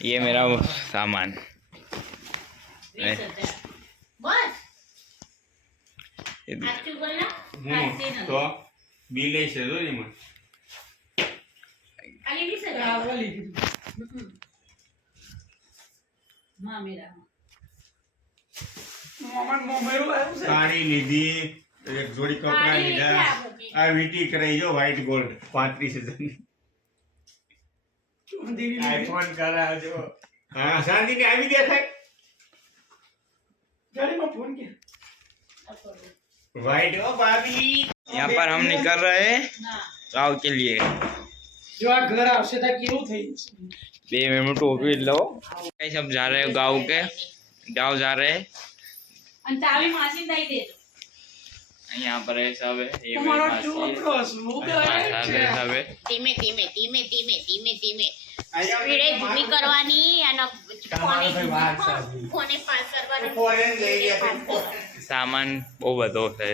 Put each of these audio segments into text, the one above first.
ये मेरा सामान बस तो बिल છે જો એમાં ખાલી 20000 આવવા લીધી માં મેરા મોમેરું આવ્યું છે સાડી લીધી એક જોડી કપડા લીધા આ વીટી કરાઈ જો વ્હાઈટ ગોલ્ડ 35000 દેવી આઈફોન કરાવજો હા શાંતિ ને આવી દેખાય ગાડીમાં ફોન કે व्हाइट ओ भाभी यहाँ पर हम निकल रहे हैं गाँव के लिए જો આ ઘર આવશે તો કેવું થઈ જશે 2 मिनट टोपी लो सब जा रहे हैं गाँव के गाँव जा रहे हैं અને ચાવી માસી દઈ દેજો यहाँ पर है सब है ये मेरी તમારો मासी है, છોકરો શું हमारे કરે साथ છે है सब है ધીમે ધીમે ધીમે ધીમે ધીમે ધીમે સ્પીડે ધીમી કરવાની અને ફોને પાસ કરવાનો ફોરેન લઈ ગયા सामान બહુ બધો છે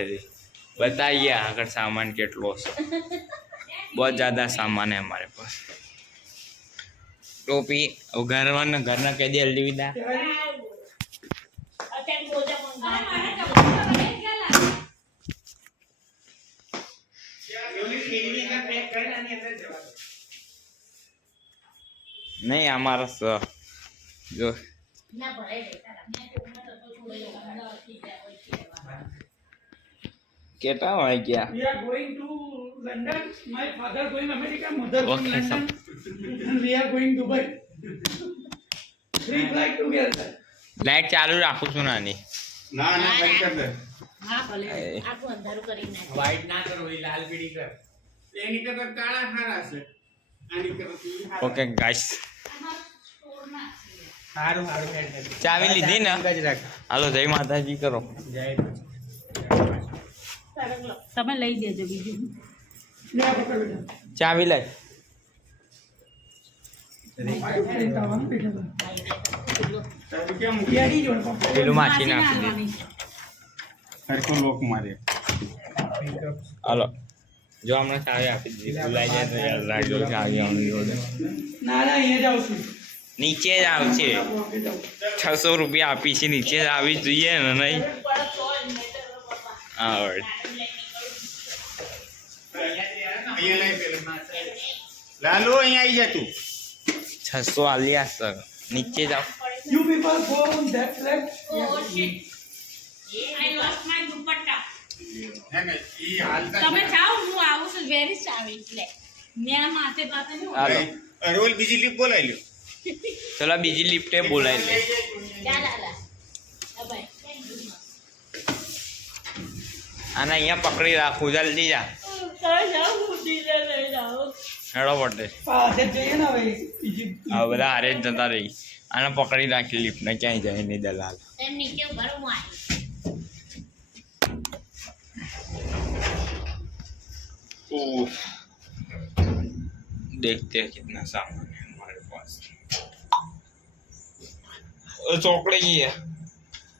बताइए अगर सामान કેટલો છે बहुत ज्यादा सामान है हमारे पास टोपी घरना कह दिया जल्दी विदा અત્યારે રોજા नहीं हमारा जो ના ભરાઈ દે તારા મેં કોમનો તો છોડેલો ઠીક છે केटा है क्या we are going to London my father going America mother going Okay, London and we are going Dubai three flight together light चालू રાખું છું નાની ના ના બંધ કર દે હા ભલે આખું અંધારું કરી નાખ व्हाइट ना करो ये लाल पीड़ी कर एनी कर काला हारा से आनी कर ओके गाइस हारू हारू हेड ચાવી લીધી ને હાલો જય માતાજી કરો जय તમે લઈ દેજો બીજું ले आ पकड़ बेटा ચાવી લઈ તાવાનું બેઠા तब क्या હતા યારી જોડ પકડ પેલું માછી નાખી દે हर को लोक मारे હાલો જો હમણાં ચાવી આપી દીધી ભૂલાઈ જાય તો યાદ રાખજો ચાવી આવવાની જોડે ના ના અહીંયા જાઉં છું નીચે જ આવશે આપણે જાઉં 600 રૂપિયા આપી છે નીચે જ આવી જ જોઈએ ને નહીં હા અહીંયા લઈ પેલે લાલુ અહીંયા આવી જા તું 600 આલિયા સર નીચે જાઓ you people go on that flat Oh shit. I lost my dupatta. હે ને ઈ હાલતા તમે જાઓ હું આવું છું વેરી ચાવી એટલે મેં માથે પાતે ને હાલો રોલ બીજી લીપ બોલાઈ લ્યો ચલો બીજી લિફ્ટે બોલાવી લે ચાલ આલા બાય આને અહીંયા પકડી રાખું જલ્દી જા ચાલ જાઓ હું દીલે લઈ જાઓ હેડો પડે પાછળ જઈએ ને હવે બીજી હવે બધા હારે જ જતા રહી આને પકડી રાખી લિફ્ટને ક્યાંય જાય નહીં દલાલ એમ નીચે ઉભા હું આવી उफ, देखते हैं कितना सामान है हमारे पास ચોકડી है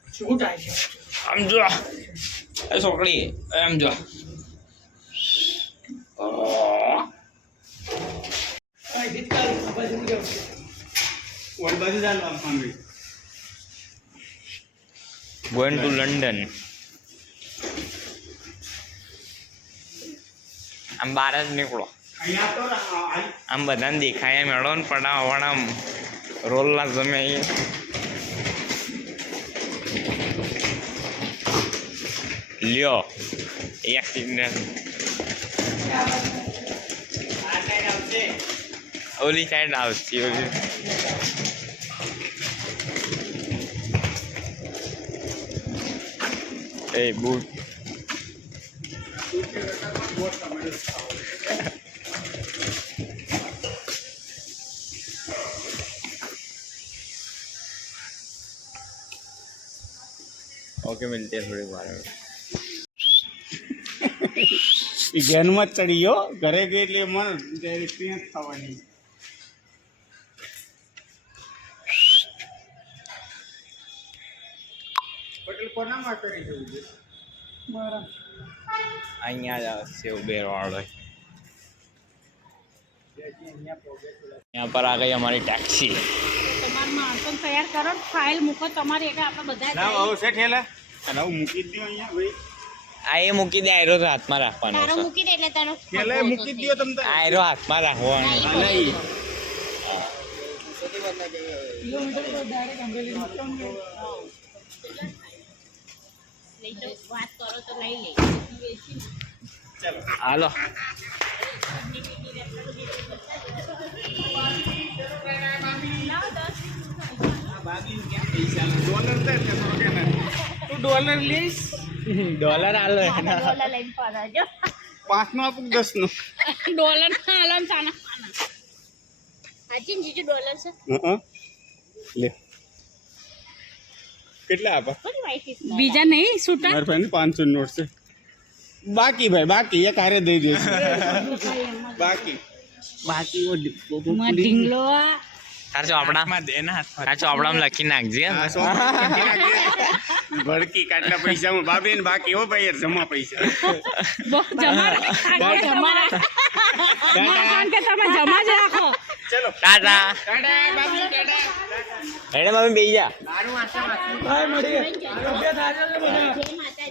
શું થાય છે આમ જો ચોકડી એમ જો આ ભીતકાલ બાજુ જાઉં વન બાજુ ચાલો આમ સાંભળી गोइंग टू लंडन આમ બહાર જ નીકળો અહીંયા તો આમ બધાને દેખાય મેળો ને પણ આવવાના રોલના તમે લ્યો એક્સિડન્ટ ઓલી સાઈડ આવતી ઓલી એ બૂટ ओके मिलते हैं थोड़ी बार में ધ્યાનમાં જ ચડી ગયો ઘરે ગઈ એટલે મન ત્યારે ત્યાં જ થવાની પટેલ કોનામાં કરી જવું છે મારા અહીંયા જ આવશે ઉબેર વાળો यहाँ पर आ गई हमारी टैक्सी. તમારા માણસો તૈયાર કરો ફાઇલ મૂકો તમારી એક આપણે બધા લાવ આવો છે ઠેલા લાવ મૂકી દો અહીંયા ભાઈ આ એ મૂકી દે, આયરો હાથમાં રાખવાનો તારો છે. મૂકી દે એટલે તારો ઠેલા મૂકી દો તમ તાર આયરો હાથમાં રાખવાનો. કિલોમીટર પર ડાયરેક્ટ અમરેલી નીકળવાનું. લઈ તો વાત કરો તો લઈ લે હાલો. ડોલર લઈશ ડોલર હાલો એના. ડોલર લઈને પાડજો 5 નો આપું 10 નો ડોલર ના આલમ સાના હાજી જીજુ ડોલર છે લે કેટલા આપા કોની વાઈફ બીજા નહીં છૂટા મારા પાસે 500 નોટ છે બાકી ભાઈ બાકી એક હારે દઈ દે બાકી બાકી ઓ ઢીંગલો તાર ચોપડામાં દે ને, તાર ચોપડામાં લખી નાખજે. ભડકી કાટલા પૈસા હું બાબી ને બાકી હો ભાઈ જમા પૈસા ચલો ટાટા. બાબી ટાટા એને મમ્મી બેસી જા. ભાઈ મળીએ. અભ્યાસ આજે છે બધા.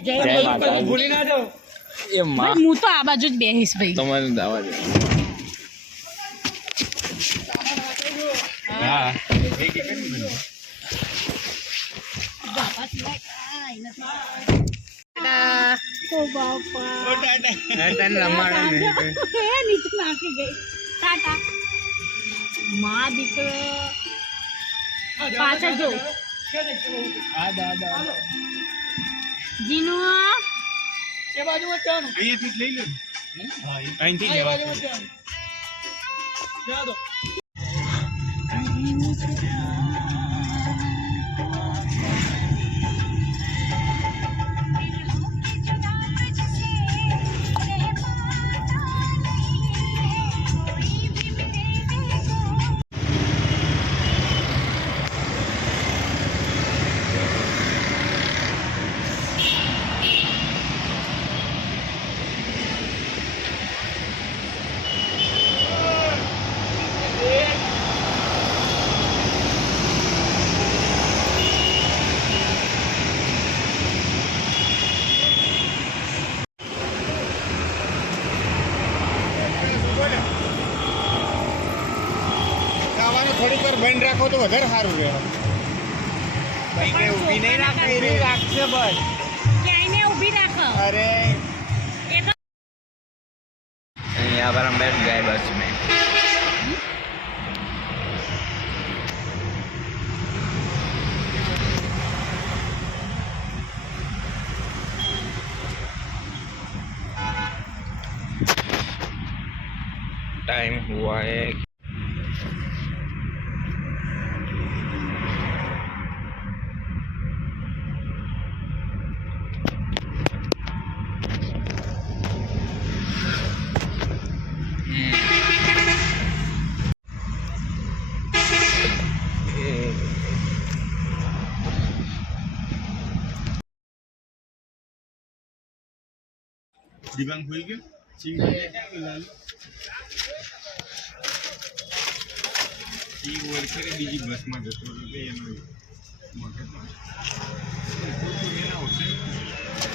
જય માતાજી. ભૂલી ના જાઓ. એ માં હું તો આ બાજુ જ બેહીશ ભાઈ તમારે દાવા દે. હા ઓ બાપા ઓ ટાટા તને રમાડો નહીં. એ નીચે નાખી ગઈ ટાટા માં દીકરો પાછળ જો જીનુ એ બાજુમાં જવાનું. અહીંયાથી જ લઈ લો અહીંથી એ બાજુમાં જવાનું. જવા દો. ખાવાનું થોડીક વાર બંધ રાખો તો વધારે સારું રહે ભાઈ કે ઊભી નહીં રાખવી રાખશે બસ ક્યાંય ઊભી રાખો અરે यहाँ पर हम बैठ गए बस में. टाइम हुआ है દિવાંગ હોઈ ગયો ચી ઓર કરે બીજી બસમાં જતો એટલે એનો મગજમાં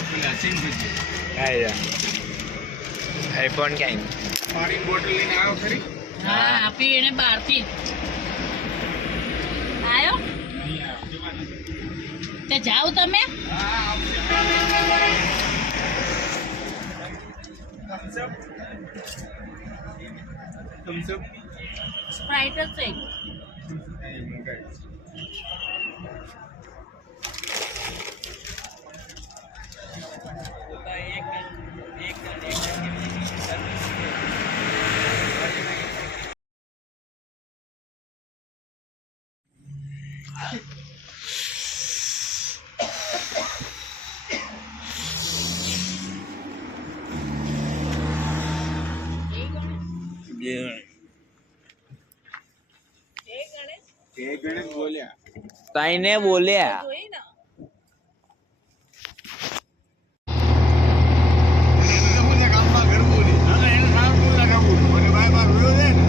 પેલા ચેન્જ થઈ आईफोन क्या है? પાણી બોટલ લઈને આવો ખરી હા આપી એને બહારથી આયો તે જાવ તમે થમ્સઅપ સ્પ્રાઇટ જ છે એ ગણેશ બોલ્યા ताई ने बोले ગામમાં ઘર બોલી એને સારું બોલ લગાવું મને ભાઈ બાર રહ્યો છે ને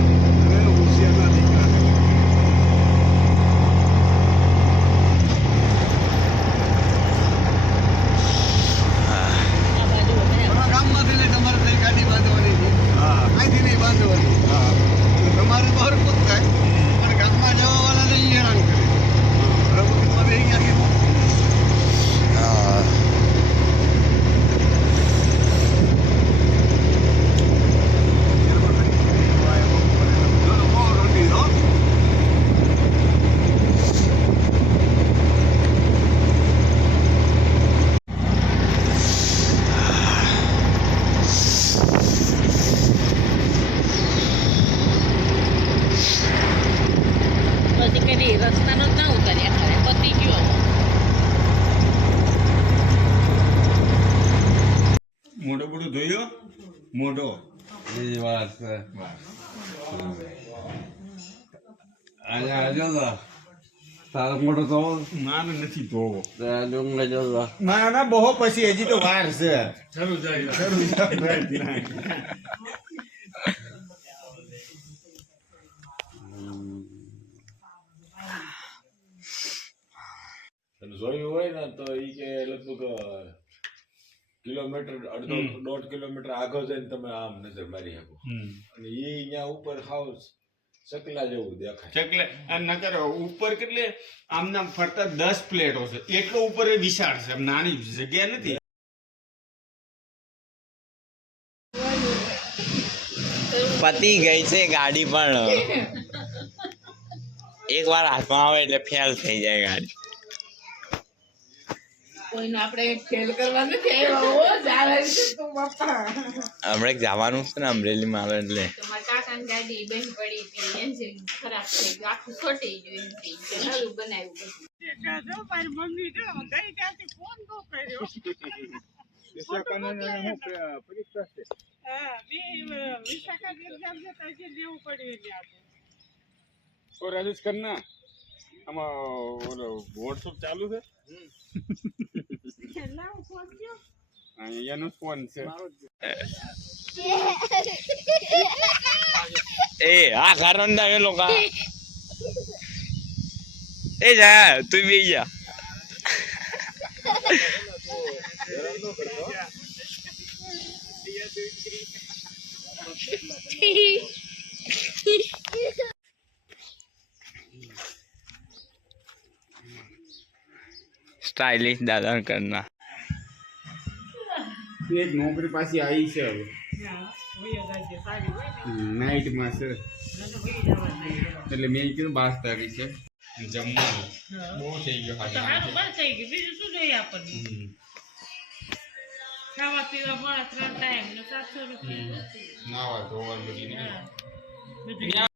જોયો મોઢો બીજી વાત છે અહીંયા જો તો તારો મોટો તો મારે નથી જોવો ડુંગળી જો તો મારા બહુ પછી હજી તો વાર છે શરૂ જાય જોયું હોય ને તો ઈ કે લગભગ કિલોમીટર અડધો 1.5 કિલોમીટર આગળ જઈને તમે આમ નજર મારી શકો અને ઈ અહીંયા ઉપર હાઉસ ચકલા જેવું દેખાય એટલે આ નકર ઉપર કેટલે આમ નામ ફરતા 10 પ્લેટો છે એટલો ઉપર એ વિશાળ છે આમ નાની જગ્યા નથી પતી ગઈ છે ગાડી પણ એક વાર હાથમાં આવે એટલે ફેલ થઈ જાય ગાડી કોઈને આપણે ફેલ કરવા નથી આવ્યા હો ચાલે છે તું બાપા હમણાં જવાનું છે ને અમરેલી માં આવે એટલે તમારા કાકાની ગાડી બંધ પડી હતી એન્જિન ખરાબ થઈ ગયું આખું છોટી ગયું એમ થઈ ગયું નવું બનાવ્યું રાજેશ કરના આમાં ઓલો વોટ્સઅપ ચાલુ છે એનો ફોન છે એ આ કારણ ના એ લોકો એ જા તું બી જા स्टाइलिश दादा करना એક નોકરી પાછી આવી છે હવે નાઇટમાં છે એટલે મેં કીધું 12 તારીખ છે જમવાનું બહુ થઈ ગયો ખાવા પીવા મળે 3 ટાઈમ ને 700 રૂપિયા નાવા ધોવા બધી